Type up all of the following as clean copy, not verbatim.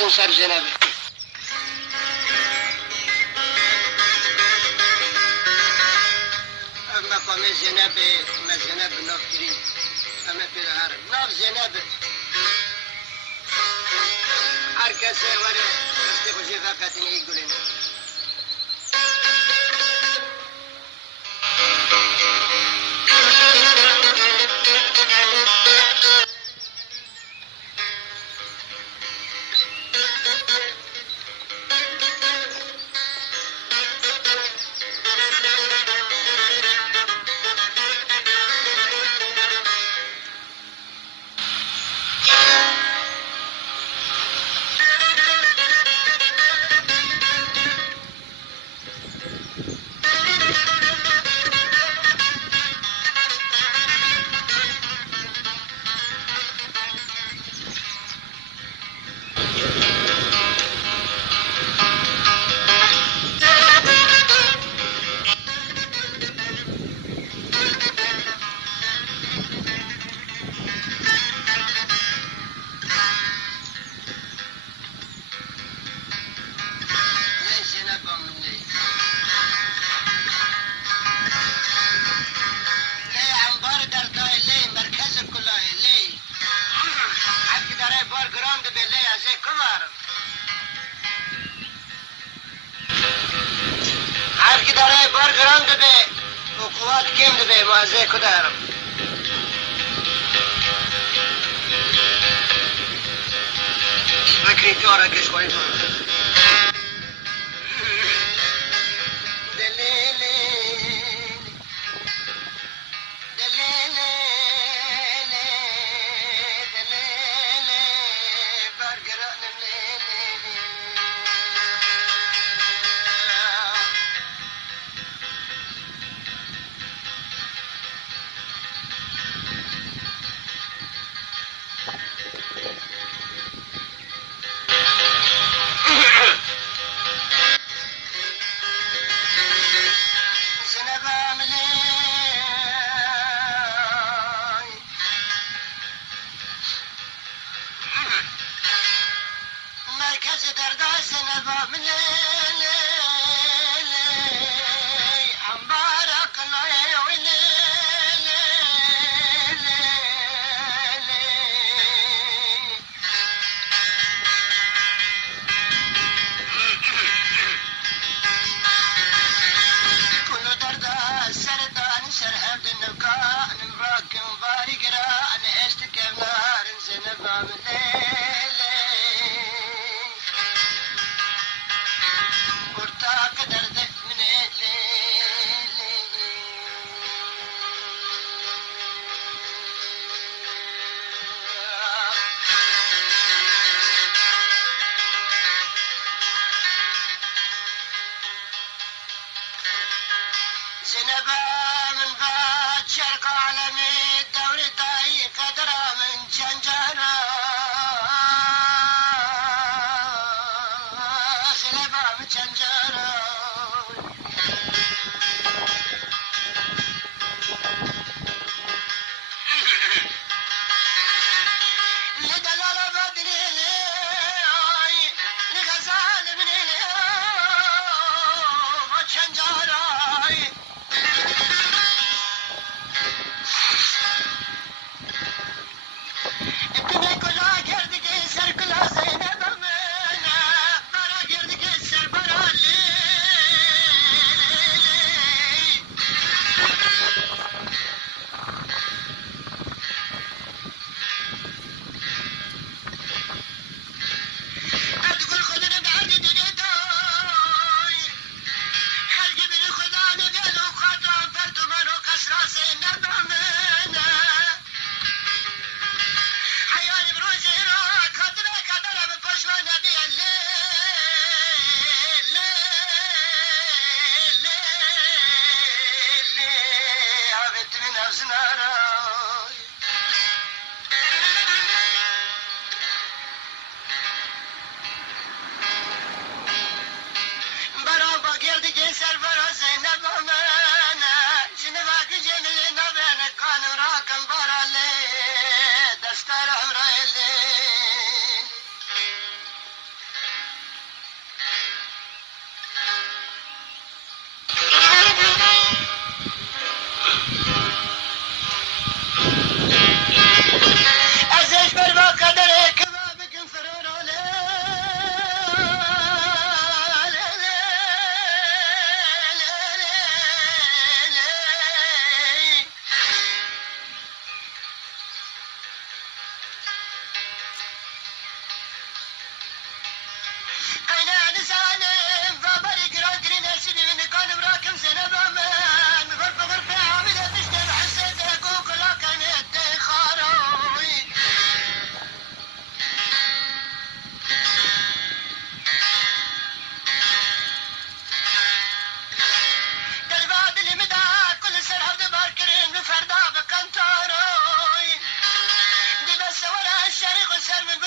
هاتون سر جنبه مقام جنبه ما جنب ناف کریم اما پیرهر ناف جنبه هر کسی وره دسته خوشی فقط نیک گلینه کم دبی موازه کدارم فکری تو را کشوری تو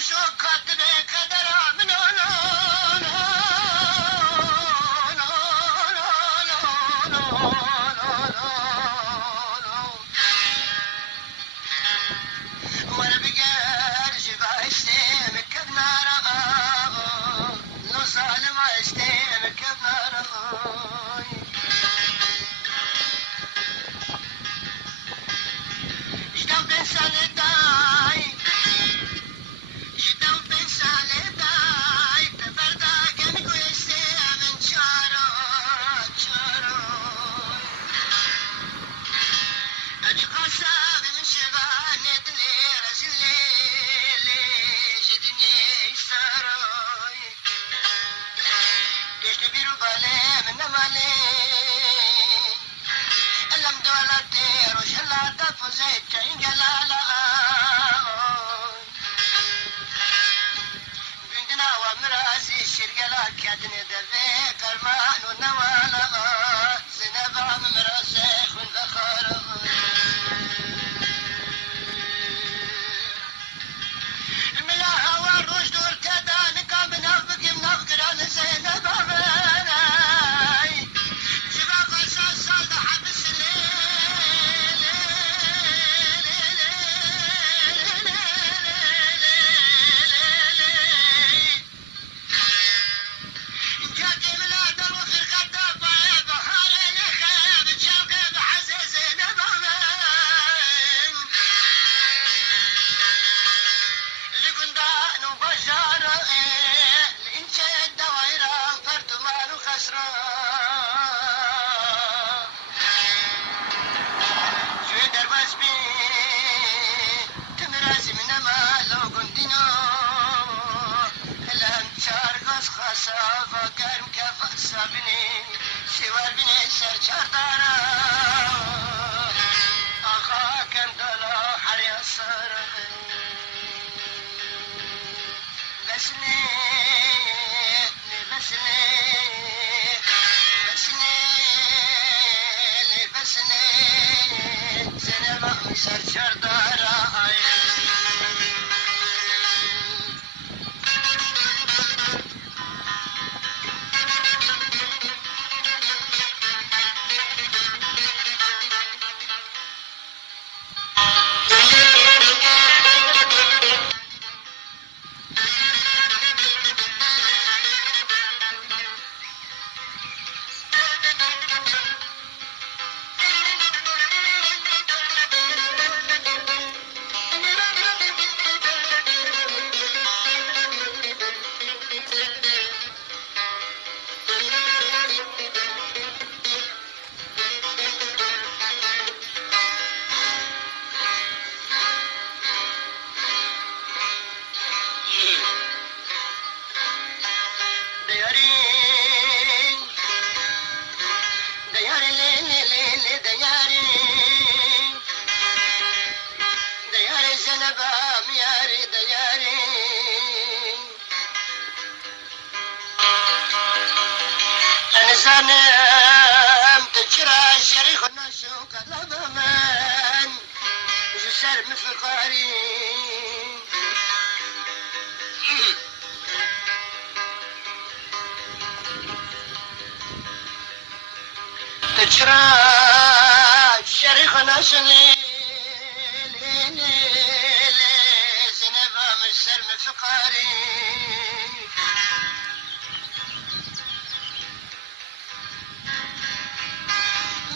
وشو كاتبه قدر من وانا بقى ارجب عشتي مكب نار لو ظالم عشتي مكب نار جدو بنسان داي جدو بنسان داي ببردا قمق ويشتي من شارو شارو أجقاسا من شباني دلي رجلي جدني ساروي ليش تبيرو بالي من مالي اللم دولتي روش هلا تفو زيت كاين قلالا بندنا ومرازي الشرقلا كادني دبي كرمان ونوالا زنبا مراسي خون بخارا ملا هوا روش دور كدا نكا منافق منافق انا زينبا مناي شباب اساس صالح حبس جاكي ملا دلو في الخدة بحار الخياب تشلقي بحزي زينبا اللي قندان وبشار الانشاء الدوائرة فرد مال وخسران شوي درباس بي تمرازي من ما لو قندينو الان شارقص خصافة قرم كفا سابني سوار بني سر شاردارا اخا كان دلو حريا صرغي بسني بسني بسني بسني زينب سر شردارا ديارين دياري ليلي ليلي دياري دياري زنبا مياري دياري انا زنم تجرى شريخ النسو قلب من جسر مفقاري تجرى شريخ ناسني زنبا مسر مفقاري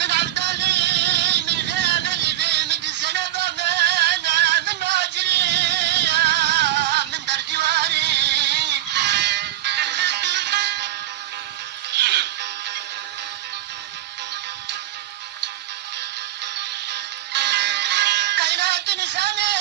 من عبدالي من غاملي بمد الزنبا من هاجري من دار جواري كائنات إنسانية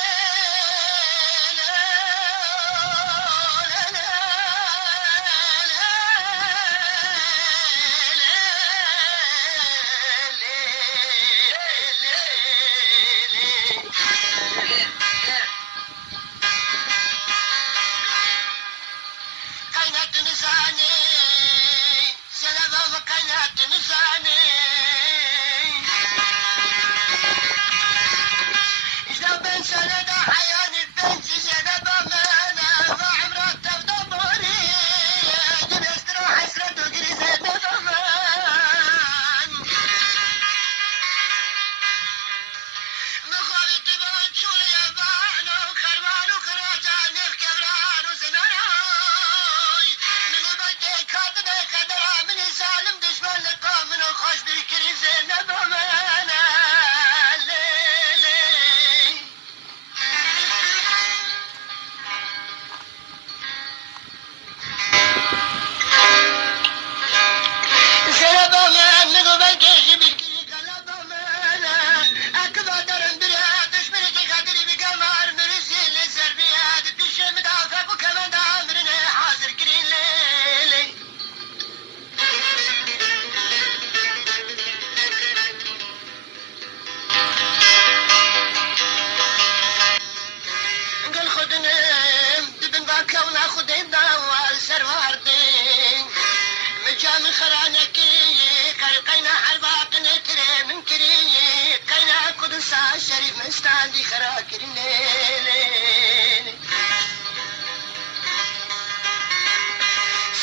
عندي خراكرين ليلي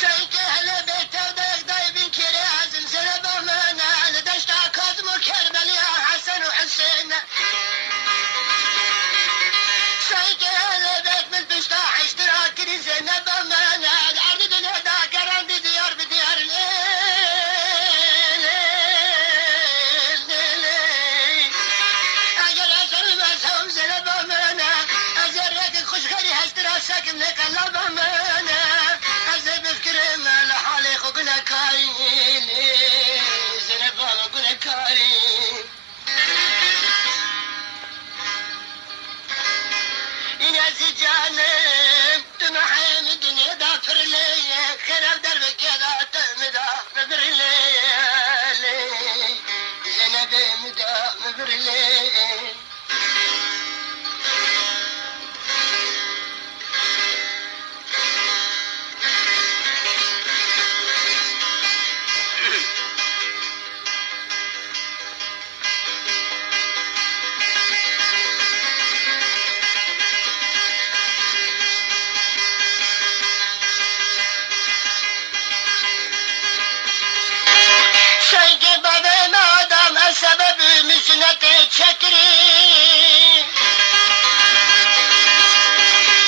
سيك أهل بيته دايق دايبين كيري عزم زنبه مانا لدشتا كاظم وكربل يا حسن وحسين سيك أهل بيت من بشتاح اشتراكري زنبه مانا العرض دنيا قران بديار بديار ليل أجل أسر ما سوم زنبه مانا أزرك خوش غيري هسترا ساكن لك اللبه مانا أزر بفكر ما لحالي خوكنا كارين زنبه خوكنا كارين يناسي جانب تمحي من الدنيا دافر لي خرب دربك يا ذات مدافر لي زنبه مدافر لي سيدي بابا ما دام السبب مسنة تشكري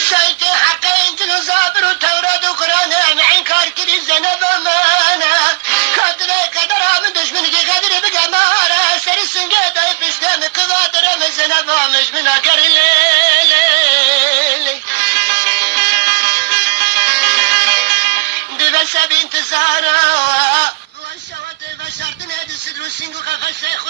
سيدي حقين تنصابر وتورد وقرآن معين كاركري زنبه مانا قدري قدرها من دشمنك قدري بقمارة سري السنقادة بشتام قضادر من زنبه مش من أقر الليل دي بس بنت زهرة والشوات بشرتني هدي السدر والسنق وخف الشيخ